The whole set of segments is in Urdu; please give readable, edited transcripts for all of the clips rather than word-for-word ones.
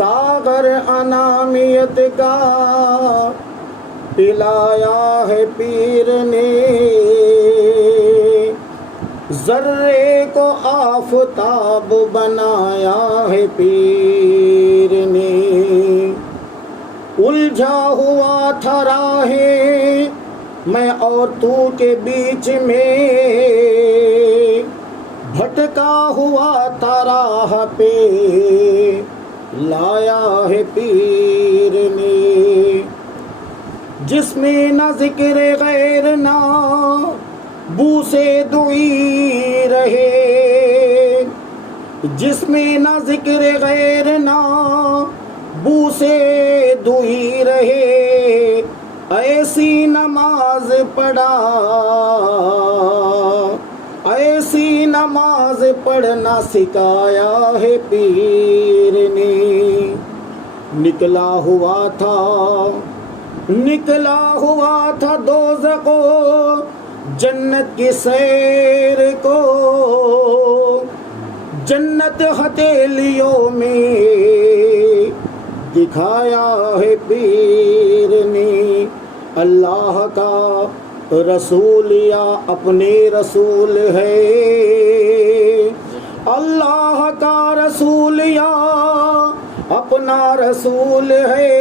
ساغر انامیت کا پلایا ہے پیر نے، ذرے کو آفتاب بنایا ہے پیر نے، الجھا ہوا تھا راہیں میں اور تو کے بیچ میں، بھٹکا ہوا تھا راہ پہ لایا ہے پیر نے، جس میں نہ ذکر غیر نہ بو سے دعی رہے، جس میں نہ ذکر غیر نہ بو سے دعی رہے، ایسی نماز پڑھا، ایسی نماز پڑھنا سکھایا ہے پیر نے، نکلا ہوا تھا دوزخ و جنت کی سیر کو، جنت ہتھیلیوں میں دکھایا ہے پیر نے، اللہ کا رسول یا اپنے رسول ہے، اللہ کا رسول یا اپنا رسول ہے،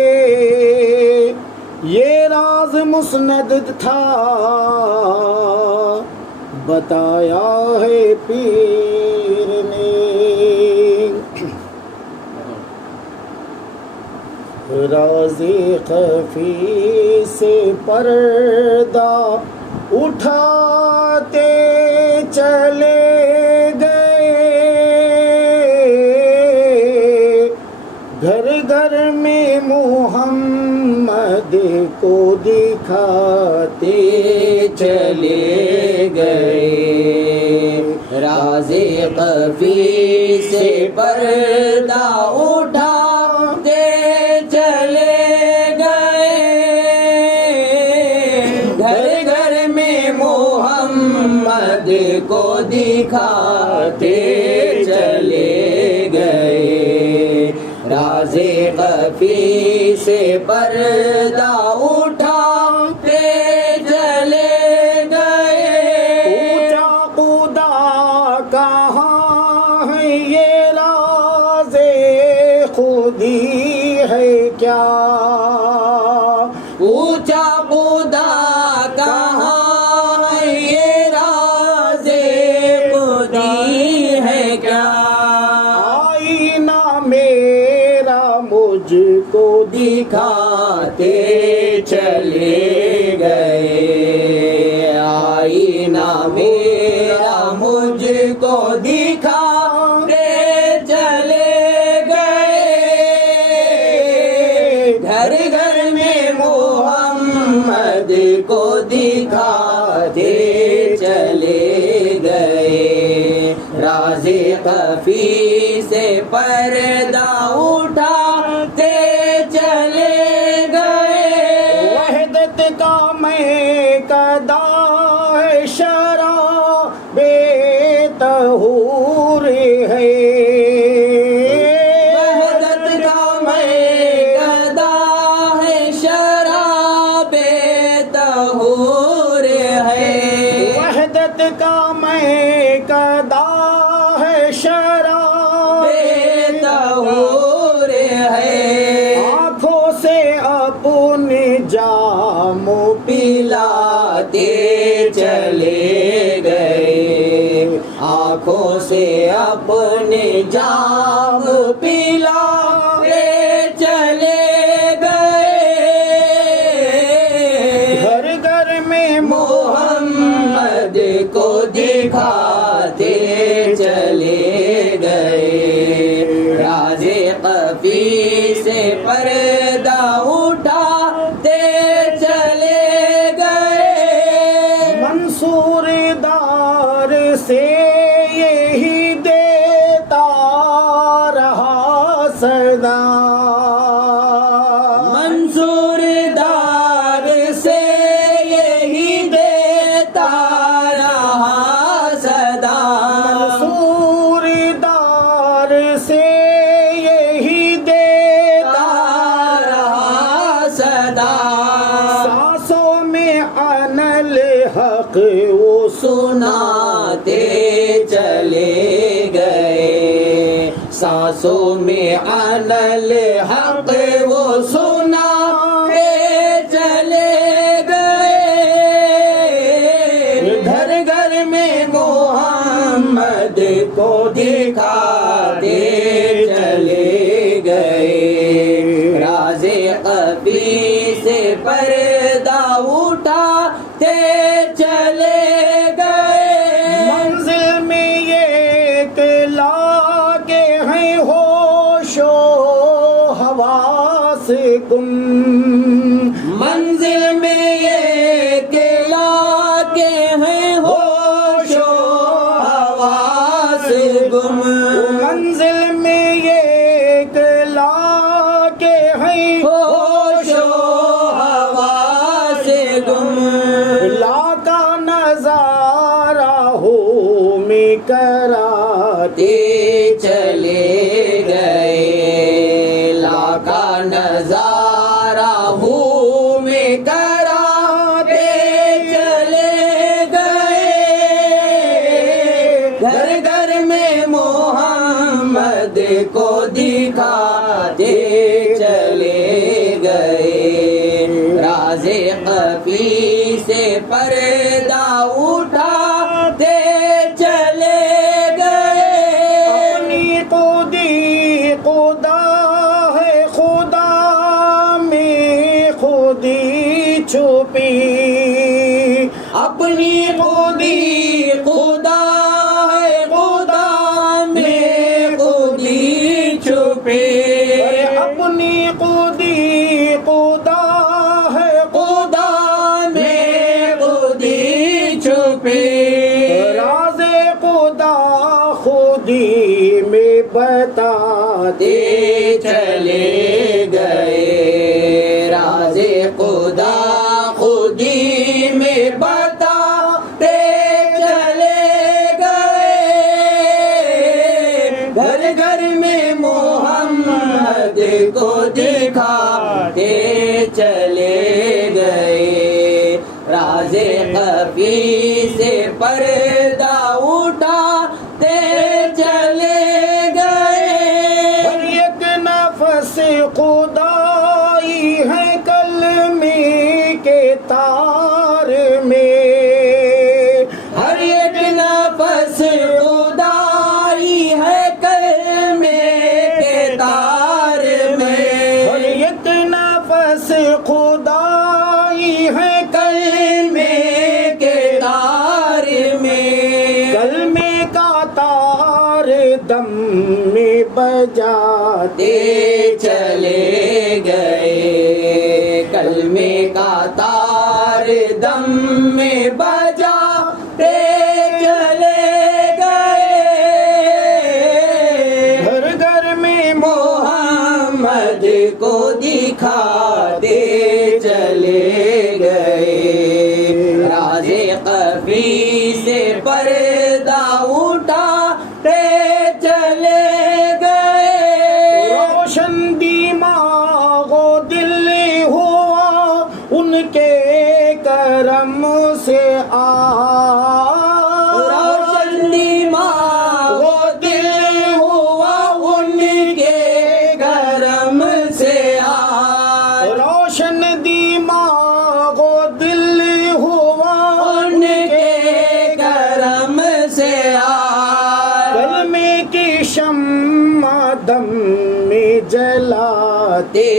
یہ راز مسند تھا بتایا ہے پیر نے، راز خفی سے پردہ اٹھاتے چلے گئے، گھر گھر میں محمد کو دکھاتے چلے گئے، راز خفی سے پردہ اٹھاتے چلے گئے، گھر گھر میں محمد کو دکھاتے چلے گئے، راز خفی سے پردہ اٹھاتے چلے گئے، اونچا خدا کہاں ہے یہ راز خودی ہے کیا، اونچا خدا کہاں ہے یہ راز خودی ہے کیا، آئینہ میرا مجھ کو دکھاتے چلے گئے، آئینہ میرا مجھ کو دکھاتے چلے گئے، گھر گھر میں محمد کو دکھاتے چلے گئے، راز خفی سے پردہ اٹھاتے چلے گئے، وحدت کا میکدہ ہے شراب طہور ہے، وحدت کا میکدہ ہے شراب طہور ہے، وحدت کا میکدہ ہے شراب طہور ہے، آنکھوں سے اپنی جام پلاتے چلے گئے، آنکھوں سے اپنے جام پلاتے چلے گئے، گھر گھر میں محمد کو دکھاتے چلے گئے، راز خفی سے پردہ اٹھاتے چلے گئے، منصور دار سے یہی دیتا رہا صدا، منصور دار سے یہی دیتا رہا صدا، منصور دار سے یہی دیتا سناتے چلے گئے، سانسوں میں عن الحق وہ سناتے چلے گئے، گھر گھر میں محمد کو دکھاتے چلے گئے، راز خفی سے پردہ اٹھاتے چلے گئے، منزل میں یہ اطلاع کے ہیں ہوش و حواس گم، منزل میں یہ اطلاع کے ہیں ہوش و حواس گم، منزل میں یہ اطلاع کے ہیں ہوش و حواس گم، لا کا نظارہ ہو میں کراتے چلے گئے، لا کا نظارہ ہوں میں کراتے چلے گئے، گھر گھر میں محمد کو دکھاتے چلے گئے، راز خفی سے پردہ اٹھاتے چلے گئے، اپنی خودی خدا ہے، خدا میں خودی چھپی، اپنی خودی خدا ہے، خدا میں خودی چھپی، اپنی خودی خدا ہے، خدا میں خودی چھپی، راز خدا خودی میں بتاتے چلے گئے، راز خدا خودی میں بتاتے چلے گئے، گھر گھر میں محمد کو دکھاتے چلے گئے، راز خفی سے پردہ اٹھاتے چلے گئے، ہر ایک نفس خدائی ہے کلمے کے تار میں، ہر ایک نفس خدائی ہے کلمے کے تار میں، ہر ایک نفس خدائی ہے کلمے کے تار میں، کلمے کا تار دم میں بجاتے چلے گئے، کلمے کا تار دم میں بجاتے چلے گئے، گھر گھر میں محمد کو دکھاتے چلے گئے، راز خفی سے پردہ اٹھاتے چلے گئے، روشن دماغ و دل ہوا ان کے کرم سے روشن دماغ و دل ہوا ان کے کرم سے روشن دماغ و دل ہوا ان کے کرم سے کلمے کی شمع دم میں جلاتے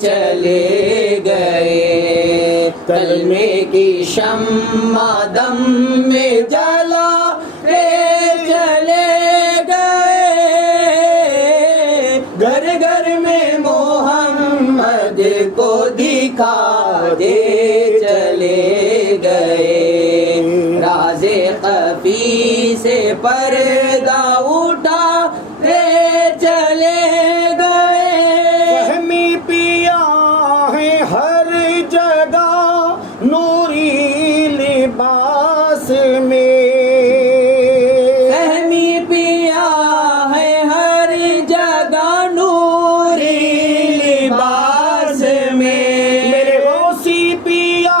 چلے گئے، کلمے کی شمع دم میں جلاتے چلے گئے، گھر گھر میں محمد کو دکھاتے چلے گئے، راز خفی سے پردہ اٹھاتے چلے گئے، فہمی پیا ہے ہر جگہ نوری لباس میں، فہمی پیا ہے ہر جگہ نوری لباس میں، میرے غوثی پیا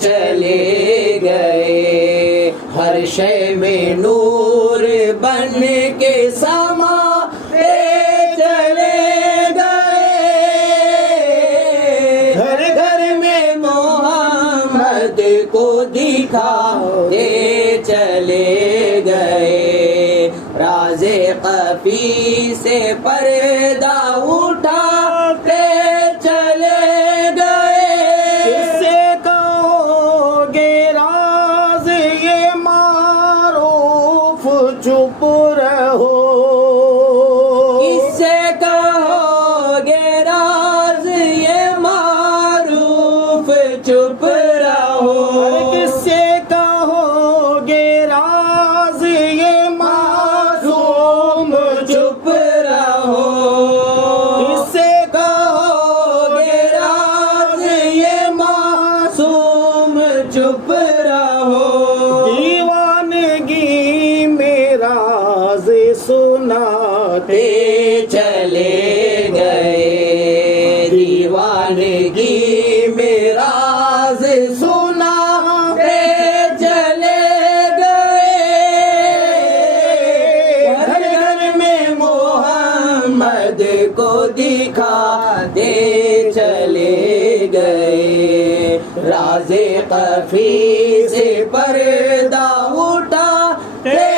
چلے گئے ہر شے میں نور بن کے سماتے چلے گئے گھر گھر میں محمد کو دکھاتے چلے گئے راز خفی سے پردہ اٹھاتے چلے گئے کس سے کہو گے راز یہ معروف چپ رہو کس سے کہو گے راز یہ معروف چپ رہو کس سے کہو گے راز یہ معصوم چپ رہو کس سے کہو گے راز یہ معصوم چپ رہو دیوانگی میں راز سناتے چلے گئے دیوانگی میں راز سناتے چلے گئے گھر گھر میں محمد کو دکھاتے چلے گئے راز خفی سے پردہ اٹھاتے